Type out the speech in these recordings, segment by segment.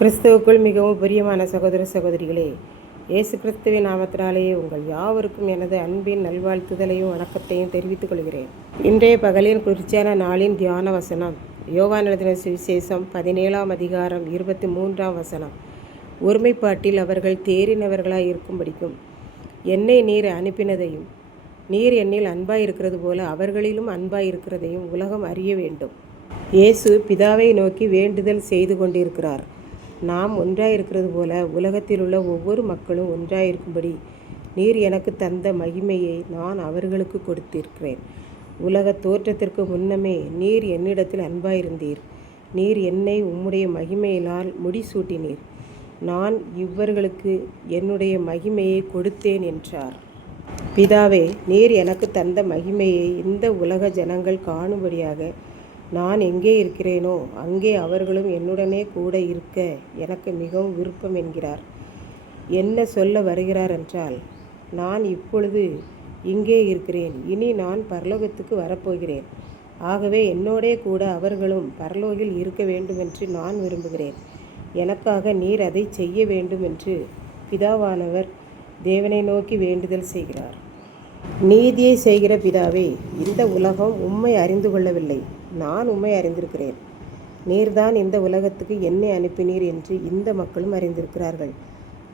கிறிஸ்துவுக்குள் மிகவும் பிரியமான சகோதர சகோதரிகளே, இயேசு கிறிஸ்துவின் நாமத்தினாலேயே உங்கள் யாவருக்கும் எனது அன்பின் நல்வாழ்த்துதலையும் வணக்கத்தையும் தெரிவித்துக் கொள்கிறேன். இன்றைய பகலின் குளிர்ச்சியான நாளின் தியான வசனம் யோவான் எழுதின சுவிசேஷம் 17ஆம் அதிகாரம் 23ஆம் வசனம். ஒருமைப்பாட்டில் அவர்கள் தேறினவர்களாய் இருக்கும்படிக்கும் என்னை நீர் அனுப்பினதையும் நீர் என்னில் அன்பாயிருக்கிறது போல அவர்களிலும் அன்பாயிருக்கிறதையும் உலகம் அறிய வேண்டும். இயேசு பிதாவை நோக்கி வேண்டுதல் செய்து கொண்டிருக்கிறார். நாம் ஒன்றாயிருக்கிறது போல உலகத்தில் உள்ள ஒவ்வொரு மக்களும் ஒன்றாயிருக்கும்படி நீர் எனக்கு தந்த மகிமையை நான் அவர்களுக்கு கொடுத்திருக்கிறேன். உலக தோற்றத்திற்கு முன்னமே நீர் என்னிடத்தில் அன்பாயிருந்தீர். நீர் என்னை உம்முடைய மகிமையினால் முடிசூட்டினீர். நான் இவர்களுக்கு என்னுடைய மகிமையை கொடுத்தேன் என்றார். பிதாவே, நீர் எனக்கு தந்த மகிமையை இந்த உலக ஜனங்கள் காணும்படியாக நான் எங்கே இருக்கிறேனோ அங்கே அவர்களும் என்னுடனே கூட இருக்க எனக்கு மிகவும் விருப்பம் என்கிறார். என்ன சொல்ல வருகிறார் என்றால், நான் இப்பொழுது இங்கே இருக்கிறேன், இனி நான் பரலோகத்துக்கு வரப்போகிறேன். ஆகவே என்னோடே கூட அவர்களும் பரலோகில் இருக்க வேண்டுமென்று நான் விரும்புகிறேன். எனக்காக நீர் அதை செய்ய வேண்டும் என்று பிதாவானவர் தேவனை நோக்கி வேண்டுதல் செய்கிறார். நீதியை செய்கிற பிதாவே, இந்த உலகம் உம்மை அறிந்து கொள்ளவில்லை, நான் உம்மை அறிந்திருக்கிறேன். நீர்தான் இந்த உலகத்துக்கு என்னை அனுப்பினீர் என்று இந்த மக்களும் அறிந்திருக்கிறார்கள்.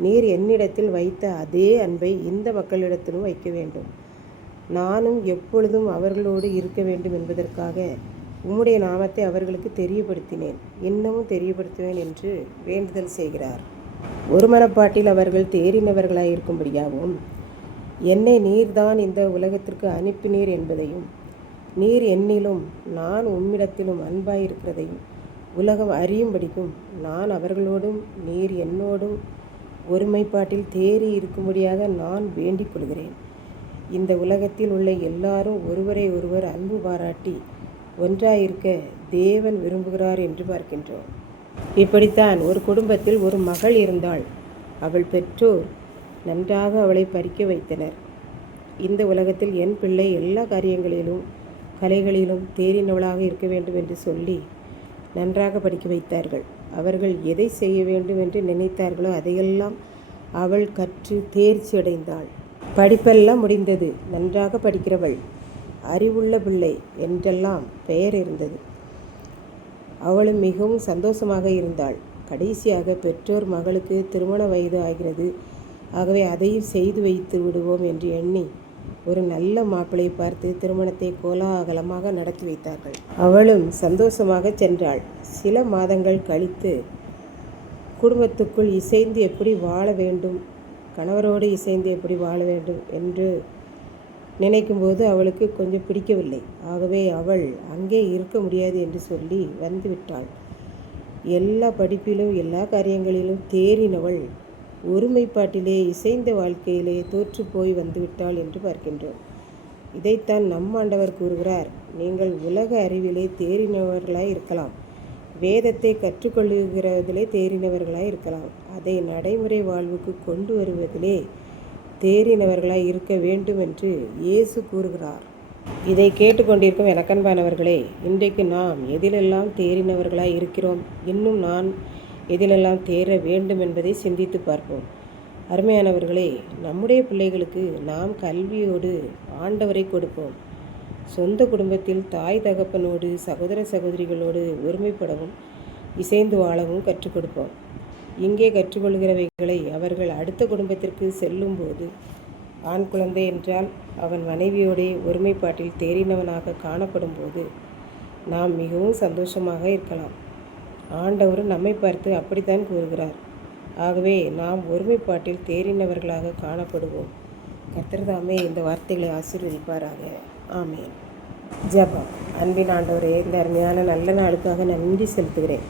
நீர் என்னிடத்தில் வைத்த அதே அன்பை இந்த மக்களிடத்திலும் வைக்க வேண்டும். நானும் எப்பொழுதும் அவர்களோடு இருக்க வேண்டும் என்பதற்காக உம்முடைய நாமத்தை அவர்களுக்கு தெரியப்படுத்தினேன், இன்னமும் தெரியப்படுத்துவேன் என்று வேண்டுதல் செய்கிறார். ஒரு மனப்பாட்டில் அவர்கள் தேறினவர்களாயிருக்கும்படியாகவும் என்னை நீர்தான் இந்த உலகத்திற்கு அனுப்பினீர் என்பதையும் நீர் என்னிலும் நான் உம்மிடத்திலும் அன்பாயிருக்கிறதையும் உலகம் அறியும்படிக்கும் நான் அவர்களோடும் நீர் என்னோடும் ஒருமைப்பாட்டில் தேறி இருக்கும்படியாக நான் வேண்டிக் கொள்கிறேன். இந்த உலகத்தில் உள்ள எல்லாரும் ஒருவரை ஒருவர் அன்பு பாராட்டி ஒன்றாயிருக்க தேவன் விரும்புகிறார் என்று பார்க்கின்றோம். இப்படித்தான் ஒரு குடும்பத்தில் ஒரு மகள் இருந்தாள். அவள் பெற்றோர் நன்றாக அவளை பறிக்க வைத்தனர். இந்த உலகத்தில் என் பிள்ளை எல்லா காரியங்களிலும் கலைகளிலும் தேறினவளாக இருக்க வேண்டும் என்று சொல்லி நன்றாக படிக்க வைத்தார்கள். அவர்கள் எதை செய்ய வேண்டும் என்று நினைத்தார்களோ அதையெல்லாம் அவள் கற்று தேர்ச்சி அடைந்தாள். படிப்பெல்லாம் முடிந்தது. நன்றாக படிக்கிறவள், அறிவுள்ள பிள்ளை என்றெல்லாம் பெயர் இருந்தது. அவளும் மிகவும் சந்தோஷமாக இருந்தாள். கடைசியாக பெற்றோர் மகளுக்கு திருமண வயது ஆகிறது, ஆகவே அதையும் செய்து வைத்து விடுவோம் என்று எண்ணி ஒரு நல்ல மாப்பிளை பார்த்து திருமணத்தை கோலாகலமாக நடத்தி வைத்தார்கள். அவளும் சந்தோஷமாக சென்றாள். சில மாதங்கள் கழித்து குடும்பத்துக்குள் இசைந்து எப்படி வாழ வேண்டும், கணவரோடு இசைந்து எப்படி வாழ வேண்டும் என்று நினைக்கும்போது அவளுக்கு கொஞ்சம் பிடிக்கவில்லை. ஆகவே அவள் அங்கே இருக்க முடியாது என்று சொல்லி வந்துவிட்டாள். எல்லா படிப்பிலும் எல்லா காரியங்களிலும் தேறினவள் ஒருமைப்பாட்டிலே இசைந்த வாழ்க்கையிலே தோற்று போய் வந்துவிட்டாள் என்று பார்க்கின்றோம். இதைத்தான் நம் ஆண்டவர் கூறுகிறார். நீங்கள் உலக அறிவிலே தேறினவர்களாய் இருக்கலாம், வேதத்தை கற்றுக்கொள்ளுகிறதிலே தேறினவர்களாய் இருக்கலாம், அதை நடைமுறை வாழ்வுக்கு கொண்டு வருவதிலே தேறினவர்களாய் இருக்க வேண்டும் என்று இயேசு கூறுகிறார். இதை கேட்டுக்கொண்டிருக்கும் எனக்கன்பானவர்களே, இன்றைக்கு நாம் எதிலெல்லாம் தேறினவர்களாய் இருக்கிறோம், இன்னும் நான் எதிலெல்லாம் தேற வேண்டும் என்பதை சிந்தித்து பார்ப்போம். அருமையானவர்களே, நம்முடைய பிள்ளைகளுக்கு நாம் கல்வியோடு ஆண்டவரை கொடுப்போம். சொந்த குடும்பத்தில் தாய் தகப்பனோடு சகோதர சகோதரிகளோடு ஒருமைப்படவும் இசைந்து வாழவும் கற்றுக் கொடுப்போம். இங்கே கற்றுக்கொள்கிறவைகளை அவர்கள் அடுத்த குடும்பத்திற்கு செல்லும்போது, ஆண் குழந்தை என்றால் அவன் மனைவியோடே ஒருமைப்பாட்டில் தேறினவனாக காணப்படும் போது நாம் மிகவும் சந்தோஷமாக இருக்கலாம். ஆண்டவர் நம்மை பார்த்து அப்படித்தான் கூறுகிறார். ஆகவே நாம் ஒருமைப்பாட்டில் தேறினவர்களாக காணப்படுவோம். கர்த்தர் தாமே இந்த வார்த்தைகளை ஆசீர்வதிப்பாராக. ஆமென். ஜெபம். அன்பின் ஆண்டவரே, இந்த அருமையான நல்ல நாளுக்காக நன்றி செலுத்துகிறேன்.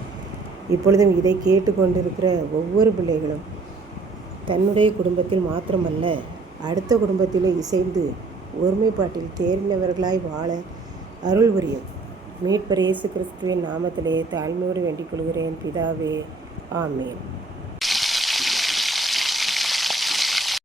இப்பொழுதும் இதை கேட்டுக்கொண்டிருக்கிற ஒவ்வொரு பிள்ளைகளும் தன்னுடைய குடும்பத்தில் மாத்திரமல்ல, அடுத்த குடும்பத்திலே இசைந்து ஒருமைப்பாட்டில் தேறினவர்களாய் வாழ அருள் புரியும். மீட்பர் இயேசு கிறிஸ்துவின் நாமத்திலே தாழ்மையோடு வேண்டிக் கொள்கிறேன் பிதாவே. ஆமென்.